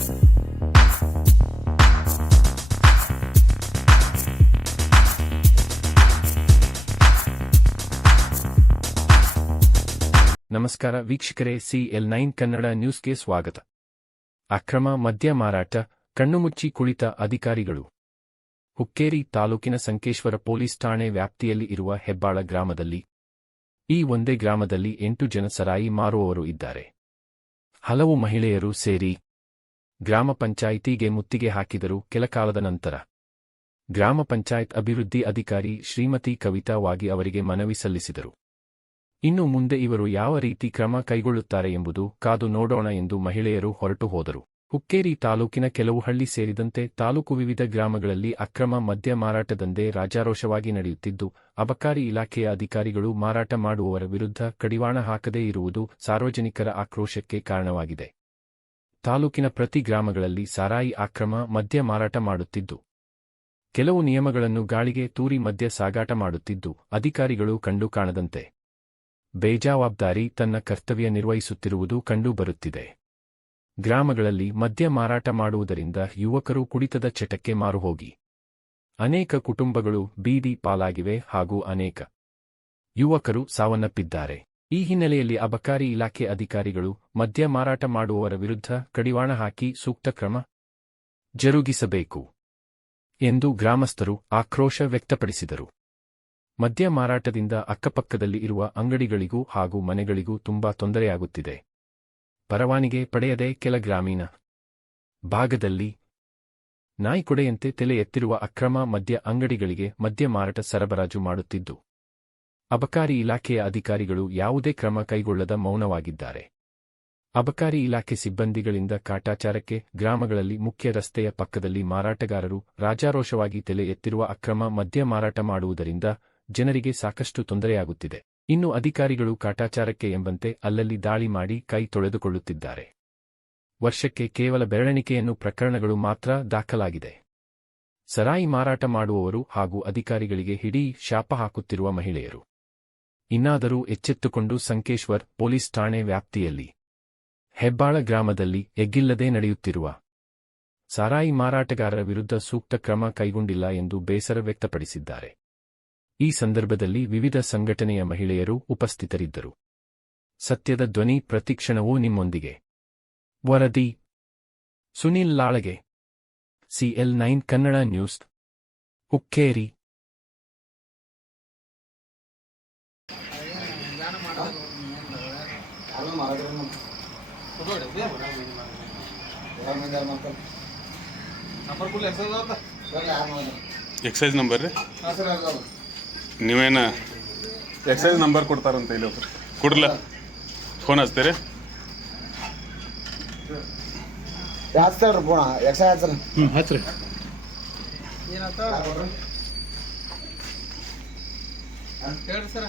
ನಮಸ್ಕಾರ ವೀಕ್ಷಕರೇ CL nine Kannada ನ್ಯೂಸ್ಗೆ ಸ್ವಾಗತ. ಅಕ್ರಮ, ಮದ್ಯ ಮಾರಾಟ, ಕಣ್ಣುಮುಚ್ಚಿ ಕುಳಿತ ಅಧಿಕಾರಿಗಳು. ಹುಕ್ಕೇರಿ ತಾಲೂಕಿನ ಸಂಕೇಶ್ವರ ಪೊಲೀಸ್ ಠಾಣೆ ವ್ಯಾಪ್ತಿಯಲ್ಲಿ ಇರುವ ಹೆಬ್ಬಾಳ ಗ್ರಾಮದಲ್ಲಿ ಈ ಒಂದೇ ಗ್ರಾಮದಲ್ಲಿ ಎಂಟು ಜನ ಸರಾಯಿ ಮಾರುವವರು ಇದ್ದಾರೆ. ಹಲವು ಮಹಿಳೆಯರು ಸೇರಿ ಗ್ರಾಮ ಪಂಚಾಯಿತಿಗೆ ಮುತ್ತಿಗೆ ಹಾಕಿದರು ಕೆಲಕಾಲದ ನಂತರ. ಗ್ರಾಮ ಪಂಚಾಯತ್ ಅಭಿವೃದ್ಧಿ ಅಧಿಕಾರಿ ಶ್ರೀಮತಿ ಕವಿತಾ ವಾಗಿ ಅವರಿಗೆ ಮನವಿ ಸಲ್ಲಿಸಿದರು. ಇನ್ನು ಮುಂದೆ ಇವರು ಯಾವ ರೀತಿ ಕ್ರಮ ಕೈಗೊಳ್ಳುತ್ತಾರೆ ಎಂಬುದು ಕಾದು ನೋಡೋಣ ಎಂದು ಮಹಿಳೆಯರು ಹೊರಟು ಹೋದರು. ಹುಕ್ಕೇರಿ ತಾಲೂಕಿನ ಕೆಲವು ಹಳ್ಳಿ ಸೇರಿದಂತೆ ತಾಲೂಕು ವಿವಿಧ ಗ್ರಾಮಗಳಲ್ಲಿ ಅಕ್ರಮ ಮದ್ಯ ಮಾರಾಟ ದಂಧೆ ರಾಜಾರೋಷವಾಗಿ ನಡೆಯುತ್ತಿದ್ದು, ಅಬಕಾರಿ ಇಲಾಖೆಯ ಅಧಿಕಾರಿಗಳು ಮಾರಾಟ ಮಾಡುವವರ ವಿರುದ್ಧ ಕಡಿವಾಣ ಹಾಕದೇ ಇರುವುದು ಸಾರ್ವಜನಿಕರ ಆಕ್ರೋಶಕ್ಕೆ ಕಾರಣವಾಗಿದೆ. ತಾಲೂಕಿನ ಪ್ರತಿ ಗ್ರಾಮಗಳಲ್ಲಿ ಸಾರಾಯಿ ಆಕ್ರಮ, ಮದ್ಯ ಮಾರಾಟ ಮಾಡುತ್ತಿದ್ದು. ಕೆಲವು ನಿಯಮಗಳನ್ನು ಗಾಳಿಗೆ ತೂರಿ ಮದ್ಯ ಸಾಗಾಟ ಮಾಡುತ್ತಿದ್ದು, ಅಧಿಕಾರಿಗಳು ಕಂಡು ಕಾಣದಂತೆ. ಬೇಜವಾಬ್ದಾರಿ ತನ್ನ ಕರ್ತವ್ಯ ನಿರ್ವಹಿಸುತ್ತಿರುವುದು ಕಂಡುಬರುತ್ತಿದೆ ಗ್ರಾಮಗಳಲ್ಲಿ ಮದ್ಯ ಮಾರಾಟ ಮಾಡುವುದರಿಂದ ಯುವಕರು ಕುಡಿತದ ಚಟಕ್ಕೆ ಮಾರುಹೋಗಿ. ಅನೇಕ ಕುಟುಂಬಗಳು ಬೀದಿ ಪಾಲಾಗಿವೆ ಹಾಗೂ ಅನೇಕ ಯುವಕರು ಸಾವನ್ನಪ್ಪಿದ್ದಾರೆ. ಈ ಹಿನ್ನೆಲೆಯಲ್ಲಿ ಅಬಕಾರಿ ಇಲಾಖೆ ಅಧಿಕಾರಿಗಳು ಮದ್ಯ ಮಾರಾಟ ಮಾಡುವವರ ವಿರುದ್ಧ ಕಡಿವಾಣ ಹಾಕಿ ಸೂಕ್ತ ಕ್ರಮ ಜರುಗಿಸಬೇಕು ಎಂದು ಗ್ರಾಮಸ್ಥರು ಆಕ್ರೋಶ ವ್ಯಕ್ತಪಡಿಸಿದರು. ಮದ್ಯ ಮಾರಾಟದಿಂದ ಅಕ್ಕಪಕ್ಕದಲ್ಲಿ ಇರುವ ಅಂಗಡಿಗಳಿಗೂ ಹಾಗೂ ಮನೆಗಳಿಗೂ ತುಂಬಾ ತೊಂದರೆಯಾಗುತ್ತಿದೆ. ಪರವಾನಿಗೆ ಪಡೆಯದೆ ಕೆಲ ಗ್ರಾಮೀಣ ಭಾಗದಲ್ಲಿ ನಾಯಿಕೊಡೆಯಂತೆ ತಲೆ ಎತ್ತಿರುವ ಅಕ್ರಮ ಮದ್ಯ ಅಂಗಡಿಗಳಿಗೆ ಮದ್ಯ ಮಾರಾಟ ಸರಬರಾಜು ಮಾಡುತ್ತಿದ್ದು ಅಬಕಾರಿ ಇಲಾಖೆಯ ಅಧಿಕಾರಿಗಳು ಯಾವುದೇ ಕ್ರಮ ಕೈಗೊಳ್ಳದ ಮೌನವಾಗಿದ್ದಾರೆ. ಅಬಕಾರಿ ಇಲಾಖೆ ಸಿಬ್ಬಂದಿಗಳಿಂದ ಕಾಟಾಚಾರಕ್ಕೆ ಗ್ರಾಮಗಳಲ್ಲಿ ಮುಖ್ಯ ರಸ್ತೆಯ ಪಕ್ಕದಲ್ಲಿ ಮಾರಾಟಗಾರರು ರಾಜಾರೋಷವಾಗಿ ತಲೆ ಎತ್ತಿರುವ ಅಕ್ರಮ ಮದ್ಯ ಮಾರಾಟ ಮಾಡುವುದರಿಂದ ಜನರಿಗೆ ಸಾಕಷ್ಟು ತೊಂದರೆಯಾಗುತ್ತಿದೆ. ಇನ್ನು ಅಧಿಕಾರಿಗಳು ಕಾಟಾಚಾರಕ್ಕೆ ಎಂಬಂತೆ ಅಲ್ಲಲ್ಲಿ ದಾಳಿ ಮಾಡಿ ಕೈ ತೊಳೆದುಕೊಳ್ಳುತ್ತಿದ್ದಾರೆ. ವರ್ಷಕ್ಕೆ ಕೇವಲ ಬೆರಳೆಣಿಕೆಯನ್ನು ಪ್ರಕರಣಗಳು ಮಾತ್ರ ದಾಖಲಾಗಿದೆ. ಸರಾಯಿ ಮಾರಾಟ ಮಾಡುವವರು ಹಾಗೂ ಅಧಿಕಾರಿಗಳಿಗೆ ಹಿಡೀ ಶಾಪ ಹಾಕುತ್ತಿರುವ ಮಹಿಳೆಯರು. ಇನ್ನಾದರೂ ಎಚ್ಚೆತ್ತುಕೊಂಡು ಸಂಕೇಶ್ವರ್ ಪೊಲೀಸ್ ಠಾಣೆ ವ್ಯಾಪ್ತಿಯಲ್ಲಿ. ಹೆಬ್ಬಾಳ ಗ್ರಾಮದಲ್ಲಿ ಎಗ್ಗಿಲ್ಲದೆ ನಡೆಯುತ್ತಿರುವ ಸಾರಾಯಿ ಮಾರಾಟಗಾರರ ವಿರುದ್ಧ ಸೂಕ್ತ ಕ್ರಮ ಕೈಗೊಂಡಿಲ್ಲ ಎಂದು ಬೇಸರ ವ್ಯಕ್ತಪಡಿಸಿದ್ದಾರೆ. ಈ ಸಂದರ್ಭದಲ್ಲಿ ವಿವಿಧ ಸಂಘಟನೆಯ ಮಹಿಳೆಯರು ಉಪಸ್ಥಿತರಿದ್ದರು. ಸತ್ಯದ ಧ್ವನಿ ಪ್ರತಿಕ್ಷಣವೂ ನಿಮ್ಮೊಂದಿಗೆ. ವರದಿ, Sunil Lalage, CL nine Kannada news, Hukkeri. Excise number ರೀ? ನೀವೇನ ಎಕ್ಸೈಸ್ ನಂಬರ್ ಕೊಡ್ತಾರಂತ ಇಲ್ಲಿ ಒಬ್ರು. ಕೊಡ್ಲ? ಫೋನ್ ಹಚ್ತೀರಿ? ಎಕ್ಸ ಹಚ್ರಿ. ಹ್ಞೂ ಹಚ್ರಿ ಸರ.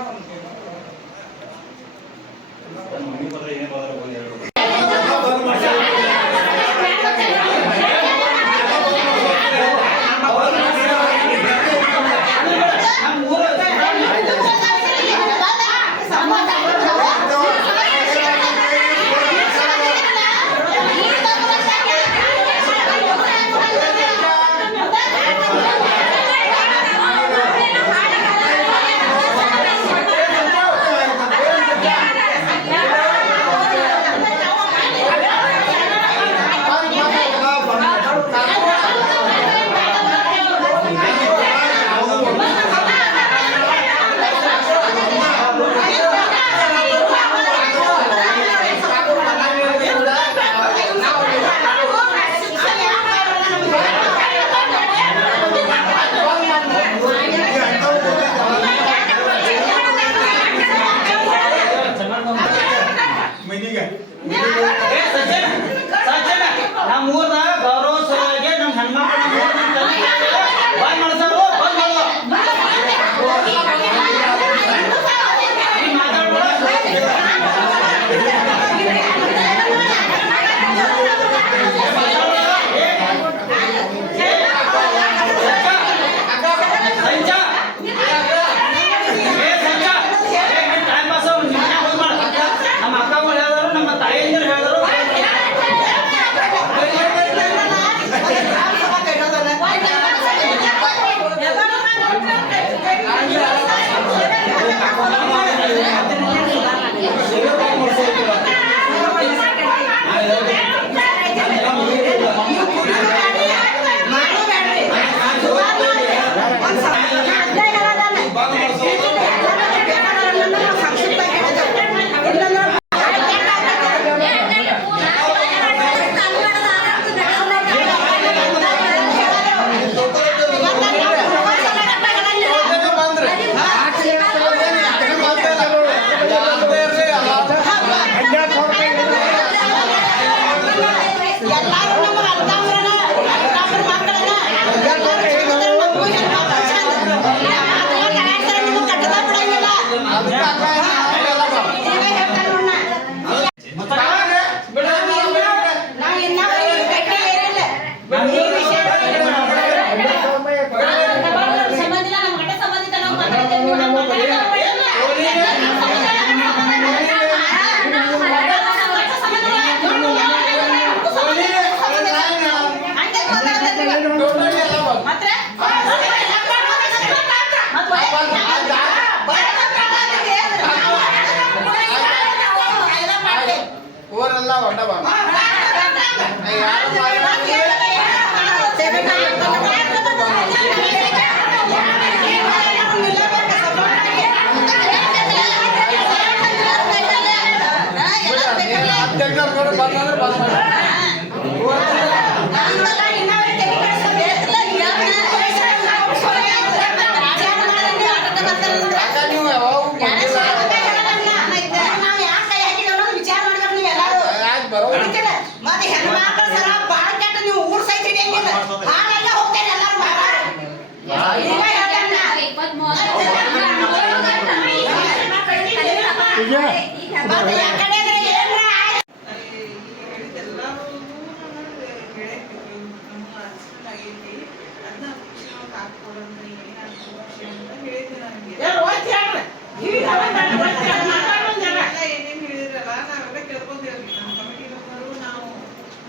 ನಮ್ಮ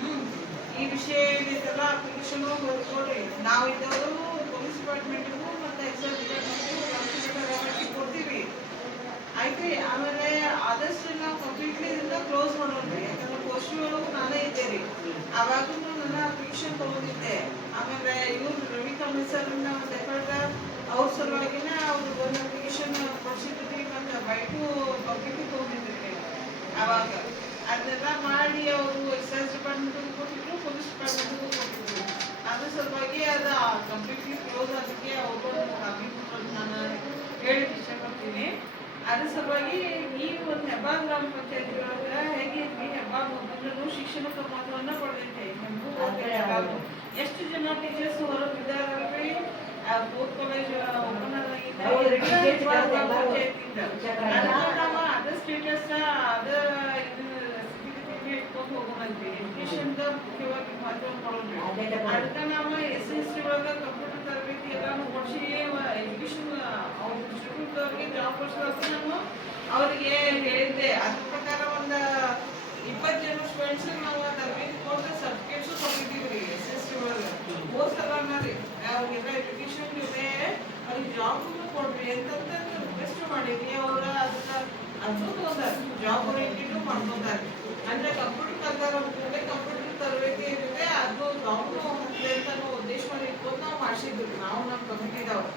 ಹ್ಮ್ ಈ ವಿಷಯ ಏನಿದೆಲ್ಲ ಅಪ್ಲಿಕೇಶನ್ ನಾವು ಇದ್ದವರು ಪೊಲೀಸ್ ಡಿಪಾರ್ಟ್ಮೆಂಟ್ಗೂ ಮತ್ತೆ ಎಕ್ಸೈಸ್ ಡಿಪಾರ್ಟ್ಮೆಂಟ್ಗೂ ಕೊಡ್ತೀವಿ ಆಯ್ತು, ಆಮೇಲೆ ಆದಷ್ಟು ನಾವು ಕಂಪ್ಲೀಟ್ಲಿ ಇದನ್ನ ಕ್ಲೋಸ್ ಮಾಡೋಣ. ಯಾಕಂದ್ರೆ ಒಳಗೂ ನಾನೇ ಇದ್ದೆ ರೀ ಅವಾಗೂ ನನ್ನ ಟ್ಯೂಷನ್ ತಗೊಂಡಿದ್ದೆ. ಆಮೇಲೆ ಇವ್ರು ರವಿ ಕಮಲ್ ಸರ್ನ ಒಂದು ಅವ್ರ ಸಲುವಾಗಿನೇ ಅವ್ರು ಒಂದು ಅಪ್ಲಿಕೇಶನ್ ಕೊಡ್ಸಿದ್ರಿ. ಮತ್ತೆ ಬೈಟು ಪಬ್ಲಿಕ್ ತಗೊಂಡಿದ್ರಿ ಅವಾಗ ಅದನ್ನೆಲ್ಲ ಮಾಡಿ ಅವರು ಎಕ್ಸೈಸ್ ಡಿಪಾರ್ಟ್ಮೆಂಟ್ ಕೊಟ್ಟಿದ್ರು ಪೊಲೀಸ್ ಡಿಪಾರ್ಟ್ಮೆಂಟ್ಗೂ ಕೊಟ್ಟಿದ್ರು. ಅದ್ರ ಸಲುವಾಗಿ ಅದು ಕಂಪ್ಲೀಟ್ಲಿ ಕ್ಲೋಸ್ ಅದಕ್ಕೆ ಅವರು ಕಾಪಿ ಕೊಟ್ಟರು ನಾನು ಹೇಳಿ ಇಷ್ಟಪಡ್ತೀನಿ ಅದ್ರ ಸಲುವಾಗಿ ಈ ಒಂದು ಹೆಬ್ಬಾಳ ಗ್ರಾಮ ಪಂಚಾಯತಿ ಒಳಗೆ ಹೇಗಿದ್ವಿ ಹೆಬ್ಬಾಳ ಮೊದಲು ಶಿಕ್ಷಣಕ್ಕೆ ಮಹತ್ವವನ್ನು ಕೊಡೈತೆ ನಮಗೂ ಗೊತ್ತಿದೆ ಹೆಬ್ಬಾಳು. ಎಷ್ಟು ಜನ ಟೀಚರ್ಸ್ ಹೊರಗೆ ಇದ್ದಾರಲ್ರಿ ಬೋತ್ ಕಾಲೇಜ್ ಓಪನ್ ಅದ ಸ್ಟೇಟಸ್ ಅದ ಇದು ಇಟ್ಕೊಂಡು ಹೋಗೋಣಂತೆ ಎಜುಕೇಶನ್ದ ಮುಖ್ಯವಾಗಿ ಮಹತ್ವ ಕೊಡೋಣ್ರಿ ಅದಕ್ಕೆ ನಾವು ಎಸ್ ಎಸ್ ಟಿ ಒಳಗೆ ಕಂಪ್ಯೂಟರ್ ಕೊಡಿಸಿ ಎಜುಕೇಶನ್ ಅವ್ರ ಇನ್ಸ್ಟಿಟ್ಯೂಟ್ ಅವ್ರಿಗೆ ಜಾಬ್ ಕೊಡ್ಸೋಕೆ ನಾನು ಅವರಿಗೆ ಹೇಳಿದ್ದೆ. ಅದ್ರ ಪ್ರಕಾರ ಒಂದು ಇಪ್ಪತ್ತು ಜನ ಸ್ಟೂಡೆಂಟ್ಸ್ ನಾವು ತರಬೇತಿ ಕೊಟ್ಟು ಸರ್ಟಿಫಿಕೇಟ್ಸು ಕೊಟ್ಟಿದ್ದೀವಿ ರೀ ಎಸ್ ಎಸ್ ಟಿ ಒಳಗೆ. ಹೋದ್ ಸಲ ರೀ. ಅವ್ರಿಗೆಲ್ಲ ಎಜುಕೇಶನ್ ಇದೆ ಅವ್ರಿಗೆ ಜಾಬ್ ಕೊಡ್ರಿ ಅಂತಂತ ರಿಕ್ವೆಸ್ಟ್ ಮಾಡೀವಿ ಅವ್ರ ಅದಕ್ಕೆ ಅದನ್ನು ತಗೊಂಡಾರ ಜಾಬ್ ಓರಿಯೆಂಟೆಡ್ ಮಾಡ್ಕೊತಾರೆ ಅಂದ್ರೆ ಕಂಪ್ಯೂಟರ್ ಕಲ್ತಾರ ಕಂಪ್ಯೂಟರ್ ತರಬೇತಿ ಇರುತ್ತೆ ಅದು ಹತ್ತಲೆ ಅಂತ ನಾವು ಉದ್ದೇಶ ಮಾಡಿ ಇಟ್ಕೊಂಡು ನಾವು ಮಾಡಿಸಿದ್ವಿ. ನಾವು ನಮ್ಮ ಕಮಿಟಿದವ್ರು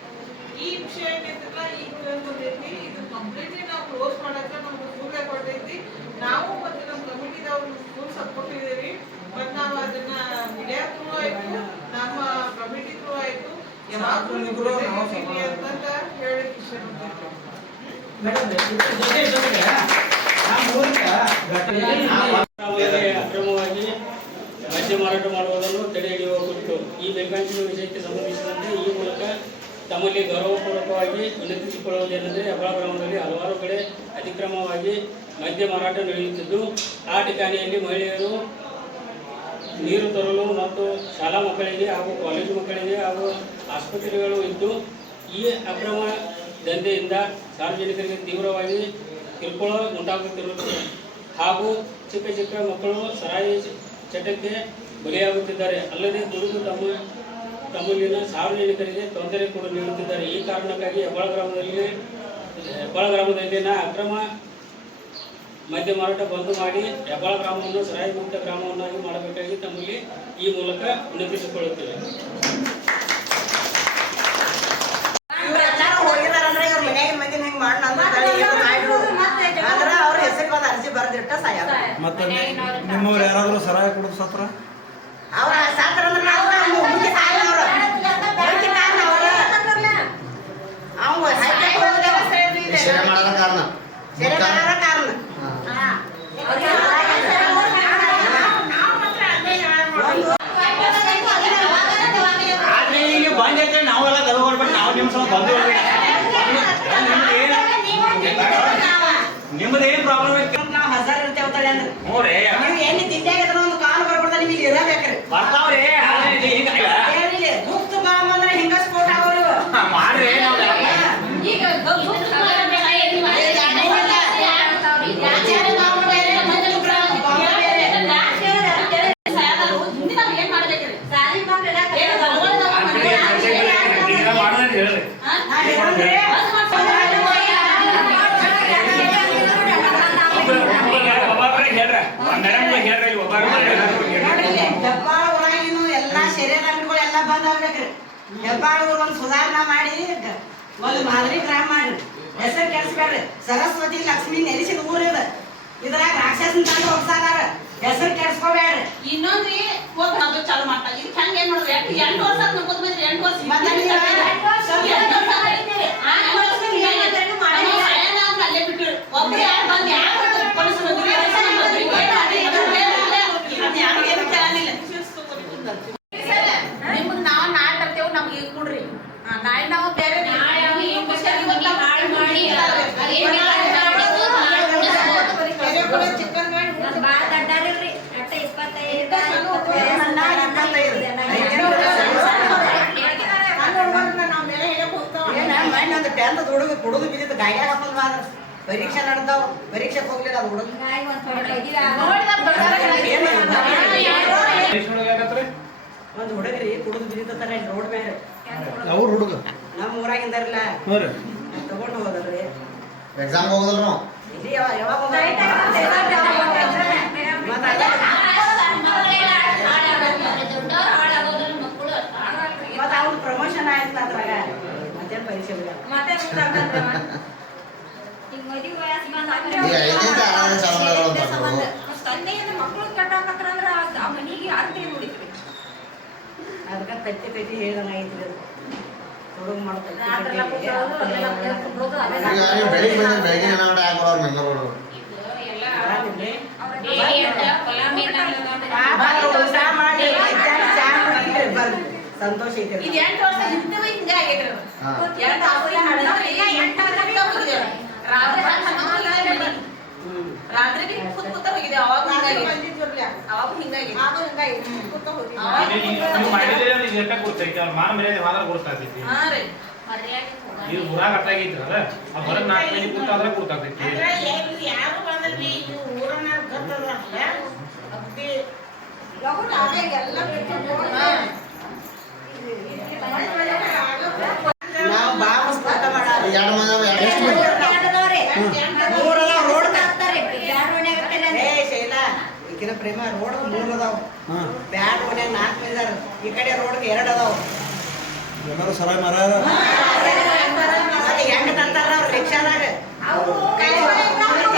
ಈ ವಿಷಯ ಏನೈತಲ್ಲ ಈಗ ಬಂದೈತಿ ಇದು ಕಂಪ್ಲೀಟ್ಲಿ ನಾವು ಕ್ಲೋಸ್ ಮಾಡಕ್ಕೆ ನಮ್ಗೆ ಸೂರ್ಯ ಕೊಟ್ಟೈತಿ ನಾವು ಮತ್ತೆ ನಮ್ಮ ಕಮಿಟಿದವ್ರು ಫುಲ್ ಸಪೋರ್ಟ್ ಇದ್ದೀವಿ. ಮತ್ತೆ ನಾವು ಅದನ್ನ ಮೀಡಿಯಾ ಥ್ರೂ ಆಯ್ತು ನಮ್ಮ ಕಮಿಟಿ ಥ್ರೂ ಆಯ್ತು. ಯಾವಾಗಲೂ ಅಂತ ಹೇಳಕ್ ಇಷ್ಟಪಡ್ತೀನಿ ಮೇಡಮ್ ಜೊತೆ ಜೊತೆಗೆ ಮದ್ಯ ಮಾರಾಟ ಮಾಡುವುದನ್ನು ತಡೆ ಹಿಡಿಯುವ ಕುರಿತು ಈ ಬೆಂಗಾಂಚಿನ ವಿಷಯಕ್ಕೆ ಸಂಬಂಧಿಸಿದಂತೆ ಈ ಮೂಲಕ ತಮ್ಮಲ್ಲಿ ಗೌರವಪೂರ್ವಕವಾಗಿ ವಿನಂತಿಸಿಕೊಳ್ಳುವುದೇನೆಂದರೆ ಅಬಲ ಗ್ರಾಮದಲ್ಲಿ ಹಲವಾರು ಕಡೆ ಅತಿಕ್ರಮವಾಗಿ ಮದ್ಯ ಮಾರಾಟ ನಡೆಯುತ್ತಿದ್ದು, ಆ ಠಿಕಾಣಿಯಲ್ಲಿ ಮಹಿಳೆಯರು ನೀರು ತರಲು ಮತ್ತು ಶಾಲಾ ಮಕ್ಕಳಿಗೆ ಹಾಗೂ ಕಾಲೇಜು ಮಕ್ಕಳಿಗೆ ಹಾಗೂ ಆಸ್ಪತ್ರೆಗಳು ಇದ್ದು, ಈ ಅಕ್ರಮ ದಂಧೆಯಿಂದ ಸಾರ್ವಜನಿಕರಿಗೆ ತೀವ್ರವಾಗಿ ಕಿರುಕುಳ ಉಂಟಾಗುತ್ತಿರುತ್ತದೆ. ಹಾಗೂ ಚಿಕ್ಕ ಚಿಕ್ಕ ಮಕ್ಕಳು ಸರಾಯಿ ಚಟಕ್ಕೆ ಬಲಿಯಾಗುತ್ತಿದ್ದಾರೆ. ಅಲ್ಲದೆ ದುಡಿದು ತಮ್ಮ ತಮ್ಮಲ್ಲಿನ ಸಾರ್ವಜನಿಕರಿಗೆ ತೊಂದರೆ ಕೂಡ ನೀಡುತ್ತಿದ್ದಾರೆ. ಈ ಕಾರಣಕ್ಕಾಗಿ ಹೆಬ್ಬಾಳ ಗ್ರಾಮದಲ್ಲಿ ಹೆಬ್ಬಾಳ ಗ್ರಾಮದಲ್ಲಿನ ಅಕ್ರಮ ಮದ್ಯ ಮಾರಾಟ ಬಂದ್ ಮಾಡಿ ಹೆಬ್ಬಾಳ ಗ್ರಾಮವನ್ನು ಸರಾಯಿ ಮುಕ್ತ ಗ್ರಾಮವನ್ನಾಗಿ ಮಾಡಬೇಕಾಗಿ ತಮ್ಮಲ್ಲಿ ಈ ಮೂಲಕ ವಿನಂತಿಸಿಕೊಳ್ಳುತ್ತೇವೆ. ಮತ್ತೆ ನಿಮ್ಮವ್ರು ಯಾರಾದರೂ ಸರಾಯ ಕುಡಿದು ಸತ್ರ? ಅವ್ರ ಸಾತ್ರ ಅಂದ್ರೆ ನಾವು ಮುಖ್ಯ ಕಾರಣ ಅವ್ರ ಮುಖ್ಯ ಕಾರಣ ಅವ್ರ ಅವ್ ಹೈಕೋರ್ಟ್ ಹೋಗಿದಾವ ಶೇರೆ ಮಾಡೋದ ಕಾರಣ ಸರಿ ಮಾಡೋರ ಕಾರಣ ಆದ್ರೆ ಇಲ್ಲಿ ಬಂದ್ ಐತೆ ನಾವೆಲ್ಲ ತಗೊಂಡ್ಬಿಟ್ಟು ನಾವು ನಿಮ್ಮ ಸಲ ಬಂದು ನಿಮ್ದು ಏನ್ ಪ್ರಾಬ್ಲಮ್ ಐತಿ ನಾವು ಹಜಾರ್ ಇರ್ತೇವೆ ತಳಿ ಅಂದ್ರೆ ಹ್ಞೂ ರೀ ನೀವು ಎಣ್ಣೆ ತಿಂದಾಗದ್ರ ಒಂದು ಕಾಲು ಬರ್ಬಿಡ್ದ ನಿಮಗೆ ಇಲ್ಲಿ ಇರಬೇಕ್ರಿ ಬರ್ತಾವ್ರಿ ಆದ್ರೆ ಇಲ್ಲಿ ಹಿಂಗ ಏನಿಲ್ಲ ಮುಕ್ತ ಬಾಂಬ್ ಅಂದ್ರೆ ಹಿಂಗ ಸ್ಫೋಟ ಅವ್ರು ಮಾಡ್ರಿ ನಾವು ಈಗ ಗಬ್ಬು ಬೇಡ ಏನು ಆಚಾರ್ಯ ಬಾಂಬ್ ಬೇರೆ ಮುಕ್ತ ಬಾಂಬ್ ಬೇರೆ ಹಿಂದಿನ ಏನ್ ಮಾಡ್ಬೇಕ್ರಿ ಸಾಲಿ ಮಾಡೋದ್ ಹೇಳ್ರಿ ಒಬ್ಬೊಬ್ರಿಗೆ ಹೇಳ್ರಿ ಮೇಡಮ್ ಹೇಳ್ರಿ ಒಬ್ಬೊಬ್ರಿಗೆ ನೋಡ್ರಿ ಹೆಬ್ಬಾಳ ಊರಾಗಿನು ಎಲ್ಲಾ ಶರೀರ ಅಂಗಡಿಗಳು ಎಲ್ಲಾ ಬಂದ್ ಆಗ್ಬೇಕ್ರಿ ಹೆಬ್ಬಾಳ ಒಂದು ಸುಧಾರಣಾ ಮಾಡಿ ಒಂದು ಮಾದರಿ ಗ್ರಾಮ ಮಾಡ್ರಿ ಹೆಸರು ಕೆಡಿಸ್ಬೇಡ್ರಿ. ಸರಸ್ವತಿ ಲಕ್ಷ್ಮಿ ನೆಲೆಸಿದ ಊರ ಇದ. ಇದ್ರಾಗ ರಾಕ್ಷಸನ ತಂದು ಹೋಗ್ಸಾದಾರ ಹೆಸರು ಕೆಡಿಸ್ಕೋಬೇಡ್ರಿ. ಇನ್ನೊಂದ್ರಿ ಹೋಗಿ ಅದು ಚಾಲು ಮಾಡ್ತಾರೆ ಇದಕ್ಕೆ ಹೆಂಗ್ ಏನ್ ಮಾಡಿದ್ರು ಎಂಟು ಎಂಟು ವರ್ಷ ಬಂದ್ರಿ ಎಂಟು ವರ್ಷ ಮಾಡಿ ಅಲ್ಲೇ ಯಾರು ಬಂದು ಯಾರು ಪೊಲೀಸ್ ಬಂದ್ರು ಯಾರು ಬಂದ್ರು ಏನ್ ಮಾಡಿ ಅದ್ನ ಯಾರು ಏನು ಕೇಳಲಿಲ್ಲ ನಿಮ್ಗೆ ನಾವು ನಾಳೆ ತರ್ತೇವೆ ನಮ್ಗೆ ಈಗ ಕೊಡ್ರಿ ಹಾ, ನಾಳೆ ನಾವು ಬೇರೆ ಚಿಕ್ಕನ್ ಮಾಡಿ ಒಂದು ಟೆಂತ್ ಕೊಡುದು ಬಿದ್ದಿತ್ತು ಗಾಡಿಯಾಗ ಹಾಕೊಂಡ್ ಬಾದ್ರ ಪರೀಕ್ಷೆ ನಡೆದವ್ ಪರೀಕ್ಷೆ ಹೋಗ್ಲಿಲ್ಲ ಅದು ಹುಡುಗ ಒಂದು ಹುಡುಗರಿ ಕುಡುದು ಬಿದ್ದಿತ್ತಾರ ರೋಡ್ ಮೇಲೆ. ಅವ್ರ ಹುಡುಗ? ನಮ್ಮ ಊರಾಗಿಂದಾರಲ್ಲ ತಗೊಂಡು ಹೋದ್ರಿ ಎಕ್ಸಾಮ್ ಹೋಗದಲ್ ನಾವು? ಇಲ್ಲಿ ಯಾವಾಗ ಯಾವಾಗ ಪ್ರಮೋಷನ್ ಆಯ್ತು ಅದ್ರಾಗ ಮತ್ತೇನು ಪರೀಕ್ಷೆ ಬಿಡ ಮಕ್ಕಳು ಕೆಟ್ಟಾಕತ್ರ ಅಂದ್ರ ಆ ಮನಿಗೆ ಯಾರು ಕೈ ನೋಡಿದ್ರಿ ಅದಕ್ಕೆ ತಟ್ಟಿ ತಟ್ಟಿ ಹೇಳ್ದಂಗ ಐತಿ ಅದು ಹುಡುಗ ರಾತ್ರೆಲ್ಲ ಕೂತ್ಕೊಳ್ಳೋದು, ಅದೆಲ್ಲ ಕೂತ್ಕೊಳ್ಳೋದು, ಅವೆಲ್ಲ ಬೆಳಿಗ್ಗೆ ಮಾಡಿ ಸಂತೋಷ ಐತೆ ಇದು ಎಂಟು ವರ್ಷ ಹಿಂದೆ ಹಿಂಗ ಎಂಟು ವರ್ಷ ಹೋಗಿದ್ದೇವೆ ರಾತ್ರಿ ಬಿ ಕೂತ್ ಕೂತ ಅವಾಗ ಹಿಂಗಾಗಿ ಅವಾಗ ಹಿಂಗಾಗಿ ಅವಾಗ ನೀವು ಮಾಡಿದ್ರೆ ಅವ್ರಿಗೆ ಎಟ್ಟ ಗೊತ್ತೈತಿ ಅವ್ರ ಮಾನ ಮರ್ಯಾದೆ ಮಾತ್ರ ಗೊತ್ತಾಗ್ತೈತಿ ಹಾ ರೀ. ಇದು ಊರಾಗ ಅಟ್ಟಾಗೈತ್ರಲ್ಲ ಆ ಹೊರಗೆ ನಾಲ್ಕು ಮಂದಿ ಕೂತ ಗೊತ್ತಾಗ್ತೈತಿ ಯಾರು ಬಂದ್ರೆ ಬಿ ಇದು ಊರನ್ನ ಗೊತ್ತದ ಅಗ್ದಿ ನಾವು ಬಾಳ ಸ್ಫೋಟ ಪ್ರೇಮ ರೋಡ್ ಮೂರ್ ಅದಾವ ಬ್ಯಾಡ್ ಓಣ್ಯಾಗ ನಾಲ್ಕು ಅದಾರ ಈ ಕಡೆ ರೋಡ್ ಎರಡ್ ಅದಾವ ಎಲ್ಲರೂ ಸರಾಯ್ ಮರ ಹೆಂಗ ತಂತಾರ ಅವ್ರ ರಿಕ್ಷಾದಾಗ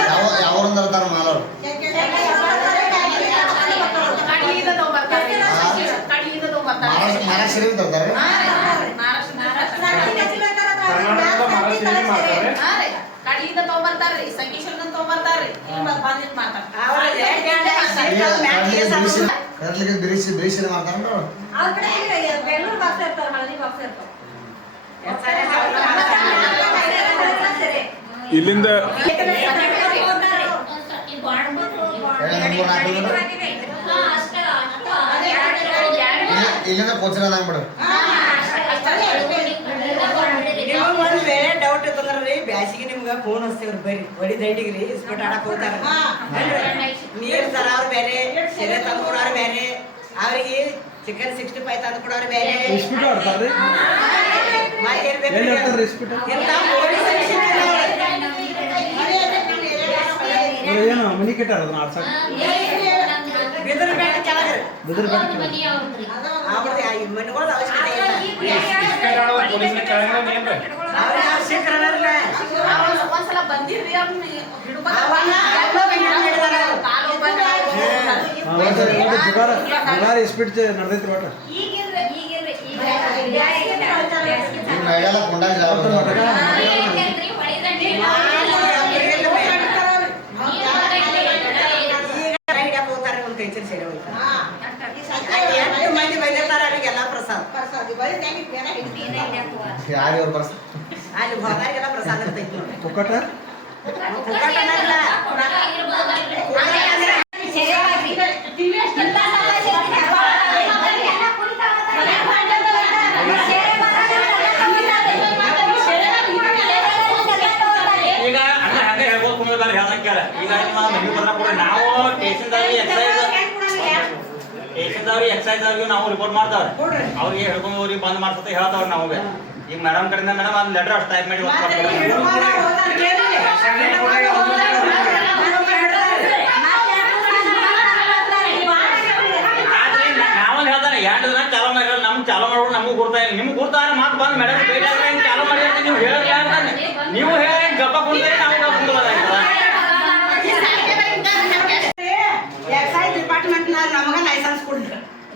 ಯಾವ ಯಾವ್ರಿಂದ ಇರ್ತಾರ ಮಾಲವ್ರು ಕಡ್ಲಿಯಿಂದ ತಗೊಂಬರ್ತಾರೆ ಕಡ್ಲಿಯಿಂದ ತಗೊಂಬರ್ತಾರೆ ಮಹಾರಾಷ್ಟ್ರ ಮಹಾರಾಷ್ಟ್ರ ತರ್ತಾರೆ ಹಾ ರೀ ಮಹಾರಾಷ್ಟ್ರ ಹಾ ರೀ ಕಡ್ಲಿಯಿಂದ ತಗೊಂಬರ್ತಾರ್ರಿ ಸಂಗೀಶ್ವರದಿಂದ ತಗೊಂಬರ್ತಾರ್ರಿ ಇಲ್ಲಿ ಬಂದ್ ಬಂದಿದ್ ಮಾತಾಡ್ತಾರೆ ಅವ್ರ ರೇಟ್ ಹೆಂಗ್ ಐತಿ? ಮ್ಯಾಲ್ ಕೇಸ್ ಹಾಕೋದು. ಕರ್ಲಿಕ್ಕೆ ಬಿರಿಸಿ ಬಿರಿಸಿ ಮಾಡ್ತಾರ ಇಲ್ಲಿಂದ ಇಲ್ಲಿಂದ ಕೋಚರ ಬಿಡು. ಒಂದ್ ವೇಳೆ ಡೌಟ್ ಇತ್ತಂದ್ರ ರೀ ಬ್ಯಾಸಿಗೆ ನಿಮ್ಗ ಫೋನ್ ಹಚ್ತೇವ್ರಿ ಬರ್ರಿ ಬಡಿ ದಂಡಿಗೆ ರೀ ಇಸ್ಪಟ್ ಆಡಕ್ ಹೋಗ್ತಾರ. ನೀರ್ ತರಾವ್ರು ಬೇರೆ ಸೆರೆ ತಂದು ಕೊಡೋರು ಬೇರೆ ಅವ್ರಿಗೆ ಚಿಕನ್ ಸಿಕ್ಸ್ಟಿ ಫೈವ್ ತಂದು ಕೊಡೋರು ಬೇರೆ. ಮನಿ ಕಟ್ಟಾರ ಅದನ್ನ ಆಡ್ಸಕ್? ಜುಗಾರ ಜುಗಾರ ಇಸ್ಪಿಟ್ ನಡೆದೈತ್ರಿ ಒಟ್ಟ ಈಗಿಲ್ರಿ ಈಗಿಲ್ರಿ ಈಗ ನಿಮ್ಮ ನಡೆಯಲ್ಲ ಕೊಂಡಾಗ ಎಷ್ಟು ಮಂದಿ ಬಂದಿರ್ತಾರ ಅವ್ರಿಗೆಲ್ಲ ಪ್ರಸಾದ ಯಾರು ಇವ್ರು ಬರ್ಸ ಅಲ್ಲಿ ಹೋದಾಗೆಲ್ಲ ಪ್ರಸಾದ ಇರ್ತೈತಿ ನೋಡ್ರಿ ಪುಕ್ಕಟ ಪುಕ್ಕಟನಲ್ಲ. ಈಗ ಅಣ್ಣ ಹಂಗೆ ಹೇಳ್ಬೋದು ಕುಂದ್ರೆ ಹೇಳ್ದಂಗೆ ಕೇಳ ಈಗ ನಿಮ್ಮ ಮನೆ ಬಂದ ಕೂಡ ನಾವು ಸ್ಟೇಷನ್ದವ್ರಿಗೆ ಎಕ್ಸೈಸ್ ಅವ್ರಿಗೆ ನಾವು ರಿಪೋರ್ಟ್ ಮಾಡ್ತಾವ್ರೆ ಅವ್ರಿಗೆ ಹೇಳ್ಕೊಂಡು ಅವ್ರಿಗೆ ಬಂದ್ ಮಾಡ್ಸತ್ತ ಹೇಳ್ತಾವ್ರೆ ನಾವು ಈಗ ಮೇಡಮ್ ಕಡೆಯಿಂದ ಮೇಡಮ್ ಒಂದು ಲೆಟರ್ ಅಷ್ಟು ಟೈಪ್ ಮಾಡಿ ನಾವೊಂದು ಹೇಳ್ತಾನೆ ಎರಡು ದಿನ ಚಾಲೋ ಮಾಡಿರಲ್ಲ ನಮ್ಗೆ ಚಾಲೋ ಮಾಡ್ಬಿಟ್ಟು ನಮಗೂ ಗುರ್ತಾ ಇಲ್ಲ ನಿಮ್ಗೆ ಗುರ್ತಾರ ಮಾತು ಬಂದು ಮೇಡಮ್ ಭೇಟಿ ಆದ್ರೆ ಹಿಂಗೆ ಚಾಲೂ ಮಾಡಿ ಅಂತ ನೀವು ಹೇಳಿದ್ರೆ ಅಂತಾನೆ ನೀವು ಹೇಳಿ ಗಪ್ಪ ನಾವು ಗಪ್ಪ ಎಕ್ಸೈಸ್ ಡಿಪಾರ್ಟ್ಮೆಂಟ್ ನಮಗ ಲೈಸೆನ್ಸ್ ಕೊಡ್ರಿ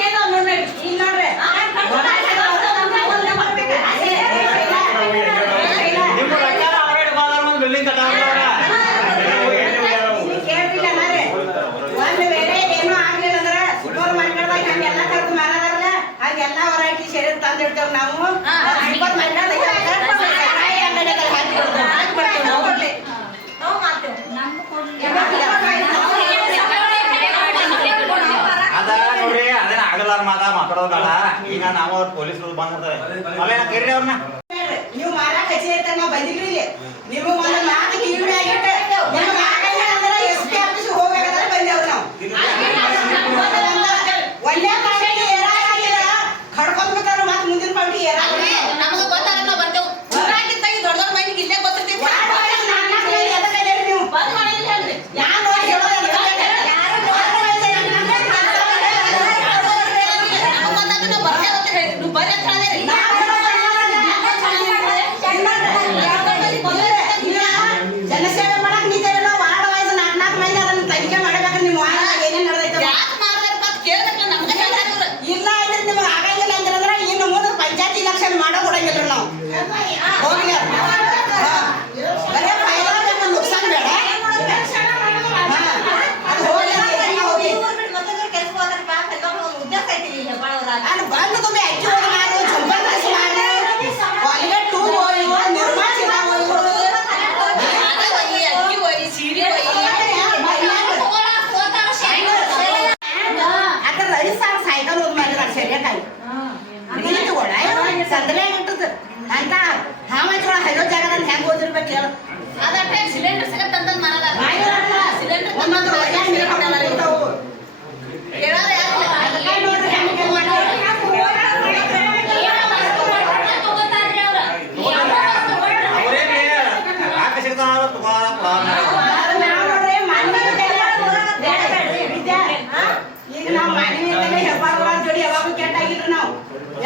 ಈಗ ನೋಡ್ರಿ ನಿಮ್ಮ ಪ್ರಕಾರ ಅವರೇ ಹಿಡ್ಕೊಂಡಾರ ಒಂದು ಬಿಲ್ಡಿಂಗ್ ಕಟ್ಟಾವ್ರ ಇಲ್ಲಿ ಕೇಳ್ರಿಲ್ಲ ಅಣ್ಣಾರೆ. ಒಂದ್ ವೇಳೆ ಏನೂ ಆಗ್ಲಿಲ್ಲ ಅಂದ್ರ ಸೂಪರ್ ಮಾರ್ಕೆಟ್ದಾಗ ಹಂಗೆಲ್ಲ ಕರ್ದು ಮಾರದಾರಲ್ಲ ಹಂಗೆಲ್ಲ ವೆರೈಟಿ ಸೇರಿ ತಂದಿಡ್ತೇವ್ ನಾವು ಸೂಪರ್ ಮಾರ್ಕೆಟ್ದಾಗ ಸರಾಯಿ ಅಂಗಡಿದಾಗ ಹಾಕಿ ಕೊಡ್ತೇವ್. ಹಾಕಿ ಕೊಡ್ತೇವ್ ನಾವು. ಅದ ನೋಡ್ರಿ ಅದೇನ ಮಾತ ಬೇಡ. ನಾವು ಅವ್ರ ಪೊಲೀಸರು ಬಂದಿರ್ತಾರೆ. ಅವೇನ ಕರೀರಿ ಅವ್ರನ್ನ? ನೀವು ಮಾರಾಟ ನಿಮಗ್ ಒಂದು ಮಾತು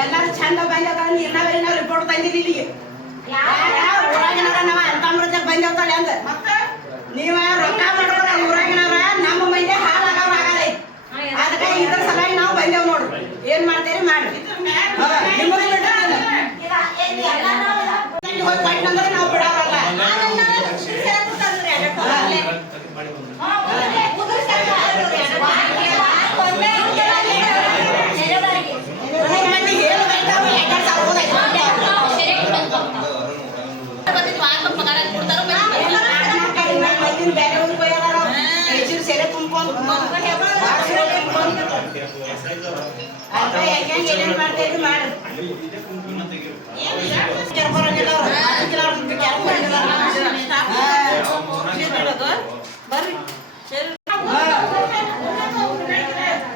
ಎಲ್ಲಾರು ಚಂದ ಬಂದದ ನೀರ್ನಾವ ಏನಾರ ರಿಪೋರ್ಟ್ ತಂದಿಲ್ಲ ಇಲ್ಲಿಗೆ ಊರಾಗಿನವ್ರ ಅಂತ ಮೃತ್ಯಾಗ ಬಂದಿರ್ತಾಳೆ ಅಂದ. ಮತ್ತ? ನೀವ ರೊಕ್ಕ ಮಾಡ್ಕೊಂಡ ಊರಾಗಿನವ್ರ ನಮ್ಮ ಮೈದೆ ಹಾಳಾಗವ್ರ ಆಗಲ್ಲ ಅದಕ್ಕೆ ಇದ್ರ ಸಲಾಗಿ ನಾವು ಬಂದೇವ್ ನೋಡ್ರಿ ಏನ್ ಮಾಡ್ತೀರಿ ಮಾಡಿ. ನಿಮ್ಮ ಹೋಗಿ ಪಟ್ಟಣಂದ್ರೆ ನಾವು ಬರ್ರಿ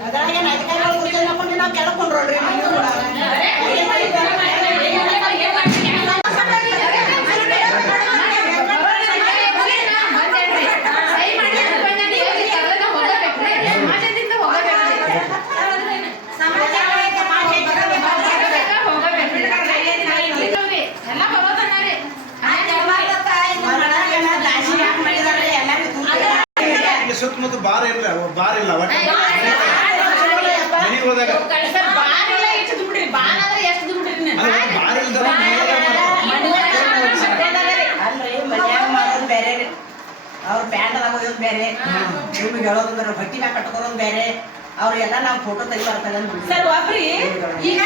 ಅದ್ರಾಗೆ ನಾಟಕಗಳು ಕುರ್ಚಿ ಹಾಕೊಂಡು ನಾವು ಕೆಳಕೊಂಡ್ರೋಳ್ರಿ ನೀವು ಕೂಡ. ಮನೆಯಾಗ ದಾಸಿ ಯಾಕ್ ಮಾಡಿದಾರೆ? ಎಲ್ಲಾರ್ಗೂ ತೂಕ. ಇಲ್ಲಿ ಸುತ್ತಮುತ್ತ ಬಾರ್ ಇಲ್ಲ ಬಾರ್ ಇಲ್ಲ ಒಟ್ಟು ಮನೆಗೆ ಹೋದಾಗ? ಬಾರ್. ಅವ್ರ ಪ್ಯಾಂಟ್ ಹೋಗೋದು ಬೇರೆ. ನಿಮ್ಗೆ ಹೇಳೋದು ಬೇರೆ ಬಟ್ಟಿ ಮ್ಯಾಗ ಕಟ್ಕೊಳೋದು ಬೇರೆ. ಅವ್ರೆಲ್ಲ ನಾವು ಫೋಟೋ ತೆಗಿಬಾರ್ತಾರೆ ಸರ್ ಒಬ್ರಿ ಈಗ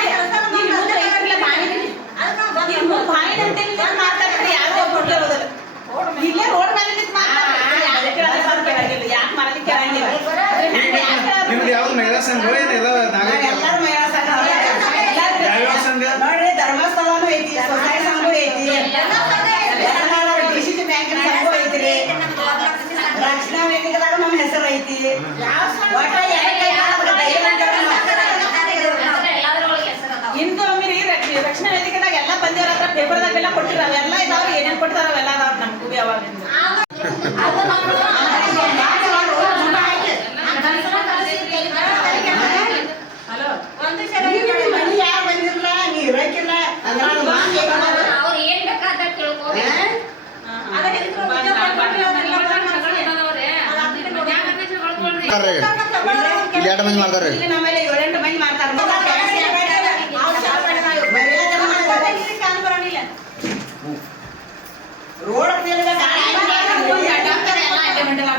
ಇಲ್ಲಿ ರೋಡ್ ಮೇಲೆ ನಿಂತ್ ಮಾತಾಡ್ತಾರೆ. ಯಾವ್ದು ಮಹಿಳಾ ಸಂಘ ಎಲ್ಲರೂ ಮಹಿಳಾ ಸಂಘ. ಸಂಘ. ನೋಡ್ರಿ ಧರ್ಮಸ್ಥಳನೂ ಐತಿ ಸೊಸೈಟಿ ಸಂಘ ಐತಿ. ಡಿಸಿಸಿ ಬ್ಯಾಂಕಿನ ಸಂಘ ಐತ್ರಿ ರಕ್ಷಣಾ ವೇದಿಕೆದಾಗ ನಮ್ಮ ಹೆಸರು ಐತಿ. ಒಟ್ಟ. ಇಂದು ಒಮ್ಮೆ ರಕ್ಷ- ರಕ್ಷಣಾ ವೇದಿಕೆದಾಗ ಎಲ್ಲ ಬಂದಿವ್ರ ಹತ್ರ ಪೇಪರ್ದಾಗ ಎಲ್ಲ ಕೊಟ್ಟಿರ ಅವೆಲ್ಲ ಇದಾವ್ರಿ ಏನೇನ್ ಕೊಡ್ತಾರ ಅವೆಲ್ಲ ಅದಾವ ನಮ್ಗೂ ಕೂಡಿ ಅವಾಗ ಹಲೋ ಮನಿ ಯಾರು ಬಂದಿರಲ್ಲ ನೀ ಇರಕ್ಕಿಲ್ಲ ಅದ್ರಾಗ ಮಾಂಸ ಏನ್ ಮಾಡೋದು? ಅವ್ರು ಏನ್ ಬೇಕಾದ ಕೇಳ್ಕೋಬೇಕು ಇಲ್ಲಿ ಎರಡು ಮಂದಿ ಮಾಡ್ತಾರೆ ಇಲ್ಲಿ ನಮ್ಮಲ್ಲಿ ಏಳೆಂಟು ಮಂದಿ ಮಾಡ್ತಾರೆ ರೋಡ್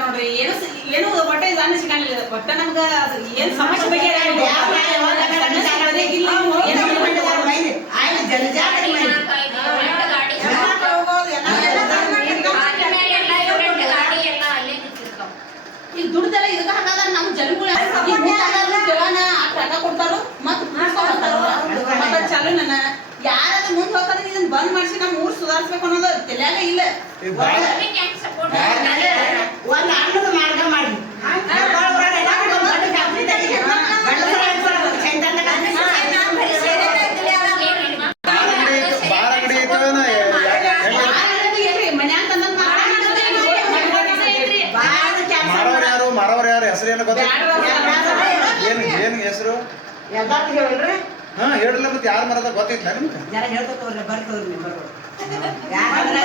ನೋಡ್ರಿ ಏನು ಸಿ- ಏನು ಒಟ್ಟ ಇದನ್ನ ಸಿಗಂಗಿಲ್ಲ ಒಟ್ಟ ನಮ್ಗ ಅದು ಏನ್ ಸಮಸ್ಯೆ ಬಗ್ಗೆ ರೊಕ್ಕ ಕೊಡ್ತಾರೋ ಮತ್ತೆ ಮತ್ತೆ ಚಾಲು ನನ್ನ. ಯಾರಾದ್ರೂ ಮುಂದೆ ಹೋಗ್ತಾರೆ ಇದನ್ನ ಬಂದ್ ಮಾಡಿಸಿ ನಮ್ಮ ಊರ್ ಸುಧಾರಿಸ್ಬೇಕು ಅನ್ನೋದು ತಲೆಯಾಗ ಇಲ್ಲ. ಒಂದ್ ಅನ್ನದ ಮಾರ್ಗ ಮಾಡಿ ಬಾರ್ ಅಂಗಡಿ ಐತೆ- ಬಾರ್ ಅಂಗಡಿ ಐತವೇನ ಮಾರವ್ರು ಯಾರು ಮಾರವ್ರು ಯಾರು ಹೆಸರು ಏನು ಗೊತ್ತ ಏನು ಏನು ಹೆಸರು ಹೇಳ್ರಿ ಹಾ ಹೇಳಿಲ್ಲ ಮತ್ತೆ ಯಾರು ಮರದ ಗೊತ್ತೈತ್ಲ ನಿಮ್ಗೆ? ಜರ ಹೇಳ್ಕೊತವ್ರಿ ಬರ್ತವ್ರಿ ನೀವು ಬರ್ಬೋದು ಯಾಕಂದ್ರೆ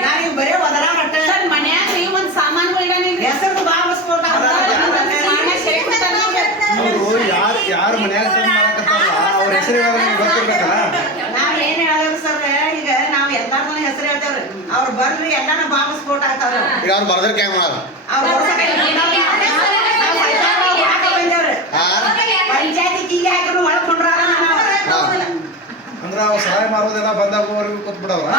ನಾವು ಇವ್ ಬರೇ ಒದರ ಮಟ್ಟ ಸರ್ ಮನ್ಯಾಗ ಈ ಒಂದ್ ಸಾಮಾನುಗಳು ಇಡಂಗಿಲ್ಲ ಹೆಸರು ಬಾ ಅವರು ಯಾರು ಯಾರು ಮನ್ಯಾಗ ತಂದು ಅವ್ರ ಹೆಸರು ಯಾವಾಗ ನಿಮ್ಗೆ ಗೊತ್ತಿರ್ಬೇಕಲ್ಲ? ನಾವ್ ಏನ್ ಹೇಳೋದು ಸರ್ ಈಗ ನಾವ್ ಎಲ್ಲಾರ್ದು ಹೆಸರು ಹೇಳ್ತೇವ್ರಿ. ಅವ್ರು ಬರ್ರಿ ಎಲ್ಲಾನ ಬಾಂಬ್ ಸ್ಫೋಟ ಆಗ್ತಾವ್ರಿ ಈಗ ಅವ್ರು ಬರ್ದ್ರ ಕ್ಯಾಮ್ರಾ. ಅವ್ರು ಬಂದೇವ್ರಿ ಪಂಚಾಯತಿ ಕೀಗೆ ಹಾಕಿದ್ರು ಒಳಗ್ ಕೊಂಡ್ರ ಹಾ. ಅಂದ್ರ ಅವ್ ಸಹಾಯ ಮಾಡೋದೆಲ್ಲ ಬಂದಾಗ ಕೂತ್ ಬಿಡವ್ರ